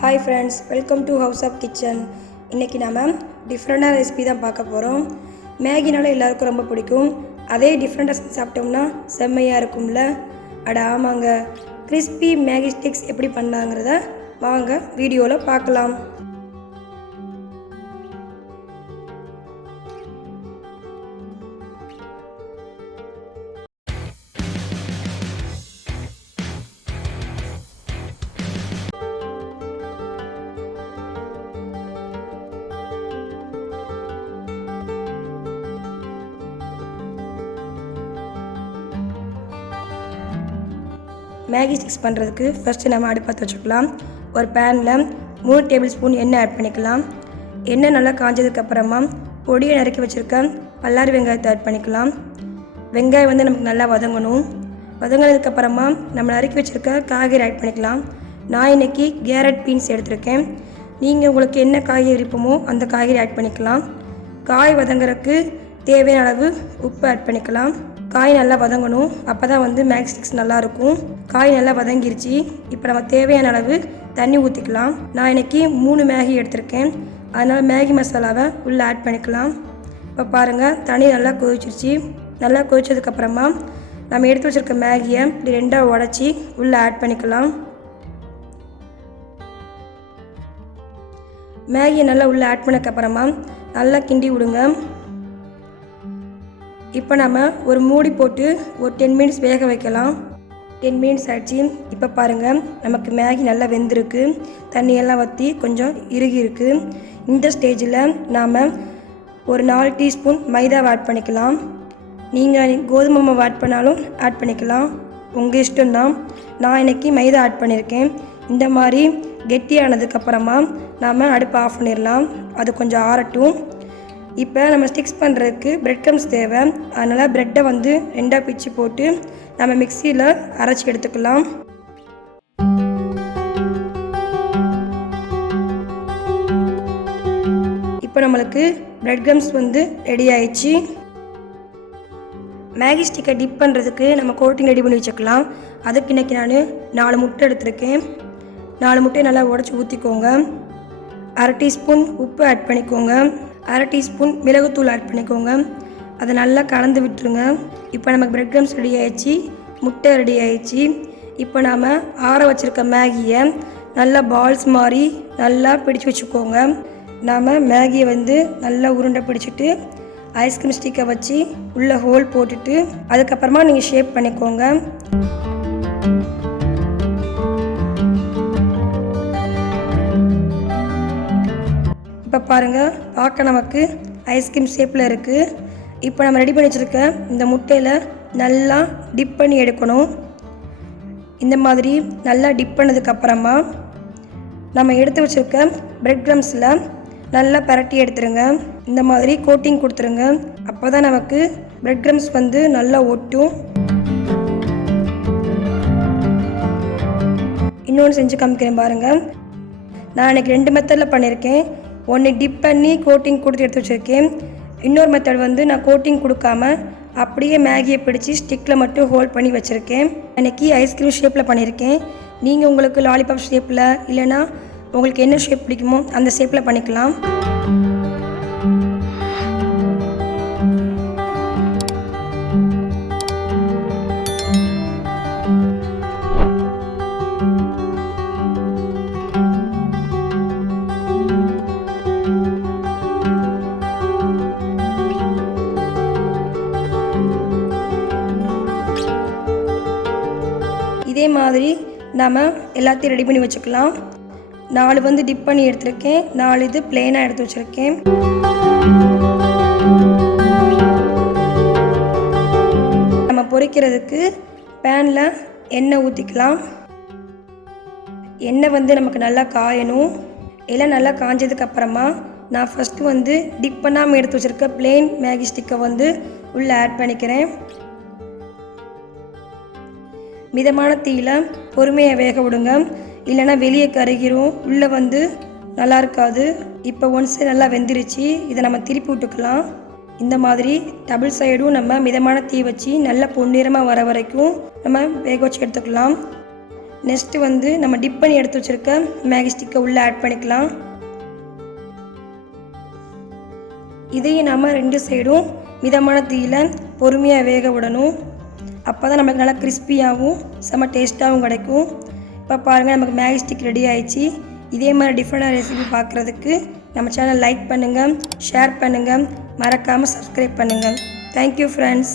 Hi friends welcome to house of kitchen இன்றைக்கி நம்ம டிஃப்ரெண்டான ரெசிபி தான் பார்க்க போகிறோம் மேகினால எல்லாருக்கும் ரொம்ப பிடிக்கும். அதே டிஃப்ரெண்ட்டாக சாப்பிட்டோம்னா செம்மையாக இருக்கும்ல. அட ஆமாங்க. கிறிஸ்பி மேகி ஸ்டிக்ஸ் எப்படி பண்ணலாங்கிறத வாங்க வீடியோவில் பார்க்கலாம். மேகி ஸ்டிக்ஸ் பண்ணுறதுக்கு ஃபஸ்ட்டு நம்ம அடுப்பத்து வச்சுக்கலாம். ஒரு பேனில் மூணு டேபிள் ஸ்பூன் எண்ணெய் ஆட் பண்ணிக்கலாம். எண்ணெய் நல்லா காஞ்சதுக்கப்புறமா பொடியை நறுக்கி வச்சுருக்க பல்லாரி வெங்காயத்தை ஆட் பண்ணிக்கலாம். வெங்காயம் வந்து நமக்கு நல்லா வதங்கணும். வதங்கினதுக்கப்புறமா நம்ம நறுக்கி வச்சுருக்க காய்கறி ஆட் பண்ணிக்கலாம். நான் இன்னைக்கு கேரட் பீன்ஸ் எடுத்திருக்கேன். நீங்கள் உங்களுக்கு என்ன காய்கறி விருப்பமோ அந்த காய்கறி ஆட் பண்ணிக்கலாம். காய் வதங்குறதுக்கு தேவையான அளவு உப்பு ஆட் பண்ணிக்கலாம். காய் நல்லா வதங்கணும். அப்போ தான் வந்து மேக்ஸ் ஸ்டிக்ஸ் நல்லாயிருக்கும் காய் நல்லா வதங்கிருச்சு. இப்போ நம்ம தேவையான அளவு தண்ணி ஊற்றிக்கலாம் நான் இன்னைக்கு மூணு மேகி எடுத்திருக்கேன். அதனால் மேகி மசாலாவை உள்ளே ஆட் பண்ணிக்கலாம். இப்போ பாருங்கள் தண்ணி நல்லா கொதிச்சிருச்சு. நல்லா கொதிச்சதுக்கப்புறமா நம்ம எடுத்து வச்சுருக்க மேகியை இப்படி ரெண்டாக உடச்சி உள்ளே ஆட் பண்ணிக்கலாம். மேகியை நல்லா உள்ளே ஆட் பண்ணக்கப்புறமா நல்லா கிண்டி விடுங்க. இப்போ நம்ம ஒரு மூடி போட்டு ஒரு டென் மினிட்ஸ் வேக வைக்கலாம். டென் மினிட்ஸ் ஆச்சு இப்போ பாருங்கள் நமக்கு மேகி நல்லா வெந்திருக்கு. தண்ணியெல்லாம் வற்றி கொஞ்சம் இறுகி இருக்கு இந்த ஸ்டேஜில் நாம் ஒரு நாலு டீஸ்பூன் மைதாவை ஆட் பண்ணிக்கலாம். நீங்கள் கோதுமை மாவு ஆட் பண்ணாலும் ஆட் பண்ணிக்கலாம். உங்கள் இஷ்டம்தான். நான் இன்றைக்கி மைதா ஆட் பண்ணியிருக்கேன் இந்த மாதிரி கெட்டியானதுக்கப்புறமா நாம் அடுப்பை ஆஃப் பண்ணிடலாம். அது கொஞ்சம் ஆறட்டும். இப்போ நம்ம ஸ்டிக்ஸ் பண்ணுறதுக்கு பிரெட் கம்ஸ் தேவை. அதனால் ப்ரெட்டை வந்து ரெண்டாக பிச்சு போட்டு நம்ம மிக்சியில் அரைச்சி எடுத்துக்கலாம். இப்போ நம்மளுக்கு பிரெட் கம்ஸ் வந்து ரெடி ஆயிடுச்சு. மேகி ஸ்டிக்கை டிப் பண்ணுறதுக்கு நம்ம கோட்டிங் ரெடி பண்ணி வச்சுக்கலாம். அதுக்கு இன்றைக்கி நான் நாலு முட்டை எடுத்திருக்கேன். நாலு முட்டையை நல்லா உடச்சி ஊற்றிக்கோங்க அரை டீஸ்பூன் உப்பு ஆட் பண்ணிக்கோங்க. அரை டீஸ்பூன் மிளகுத்தூள் ஆட் பண்ணிக்கோங்க. அதை நல்லா கலந்து விட்டுருங்க. இப்போ நமக்கு பிரெட் க்ரம்ஸ் ரெடி ஆயிடுச்சு. முட்டை ரெடி ஆயிடுச்சு. இப்போ நாம் ஆற வச்சுருக்க மேகியை நல்லா பால்ஸ் மாதிரி நல்லா பிடிச்சு வச்சுக்கோங்க. நாம் மேகியை வந்து நல்லா உருண்டை பிடிச்சிட்டு ஐஸ்கிரீம் ஸ்டிக்கை வச்சு உள்ளே ஹோல் போட்டுட்டு அதுக்கப்புறமா நீங்கள் ஷேப் பண்ணிக்கோங்க. இப்போ பாருங்கள் பார்க்க நமக்கு ஐஸ்கிரீம் ஷேப்பில் இருக்குது இப்போ நம்ம ரெடி பண்ணி வச்சுருக்க இந்த முட்டையில் நல்லா டிப் பண்ணி எடுக்கணும். இந்த மாதிரி நல்லா டிப் பண்ணதுக்கப்புறமா நம்ம எடுத்து வச்சுருக்க பிரெட் க்ரம்ஸில் நல்லா பரட்டி எடுத்துருங்க. இந்த மாதிரி கோட்டிங் கொடுத்துருங்க. அப்போ தான் நமக்கு பிரெட் க்ரம்ஸ் வந்து நல்லா ஒட்டும். இன்னொன்று செஞ்சு காமிக்கிறேன் பாருங்கள் நான் எனக்கு ரெண்டு மெத்தடில் பண்ணியிருக்கேன் ஒன்று டிப் பண்ணி கோட்டிங் கொடுத்து எடுத்து வச்சுருக்கேன். இன்னொரு மெத்தட் வந்து நான் கோட்டிங் கொடுக்காம அப்படியே மேகியை பிடிச்சி ஸ்டிக்கில் மட்டும் ஹோல்ட் பண்ணி வச்சுருக்கேன். இன்றைக்கி ஐஸ்கிரீம் ஷேப்பில் பண்ணியிருக்கேன் நீங்கள் உங்களுக்கு லாலிபாப் ஷேப்பில் இல்லைன்னா உங்களுக்கு என்ன ஷேப் பிடிக்குமோ அந்த ஷேப்பில் பண்ணிக்கலாம். மாதிரி நாம் எல்லாத்தையும் ரெடி பண்ணி வச்சுக்கலாம். நாலு வந்து டிப் பண்ணி எடுத்திருக்கேன். நாலு இது பிளெயினாக எடுத்து வச்சுருக்கேன். நம்ம பொரிக்கிறதுக்கு பேனில் எண்ணெய் ஊற்றிக்கலாம் எண்ணெய் வந்து நமக்கு நல்லா காயணும். எல்லாம் நல்லா காஞ்சதுக்கப்புறமா நான் ஃபஸ்ட்டு வந்து டிப் பண்ணாமல் எடுத்து வச்சுருக்க பிளெயின் மேகி ஸ்டிக்கை வந்து உள்ளே ஆட் பண்ணிக்கிறேன். மிதமான தீயில் பொறுமையாக வேக விடுங்க. இல்லைன்னா வெளியே கருகிரும். உள்ளே வந்து நல்லா இருக்காது. இப்போ ஒன்ஸ் நல்லா வெந்துருச்சு. இதை நம்ம திருப்பி விட்டுக்கலாம். இந்த மாதிரி டபுள் சைடும் நம்ம மிதமான தீ வச்சு நல்ல பொன்னிறமாக வர வரைக்கும் நம்ம வேக வச்சு எடுத்துக்கலாம். நெக்ஸ்ட்டு வந்து நம்ம டிப் பண்ணி எடுத்து வச்சுருக்க மேகி ஸ்டிக்கை உள்ளே ஆட் பண்ணிக்கலாம். இதையும் நம்ம ரெண்டு சைடும் மிதமான தீயில் பொறுமையாக வேக விடணும். அப்போ தான் நமக்கு நல்லா கிறிஸ்பியாகவும் செம்ம டேஸ்ட்டாகவும் கிடைக்கும். இப்போ பாருங்கள் நமக்கு மேகி ஸ்டிக் ரெடி ஆயிடுச்சு. இதே மாதிரி டிஃப்ரெண்டான ரெசிபி பார்க்குறதுக்கு நம்ம சேனல் லைக் பண்ணுங்கள் ஷேர் பண்ணுங்கள் மறக்காமல் சப்ஸ்கிரைப் பண்ணுங்கள் தேங்க்யூ ஃப்ரெண்ட்ஸ்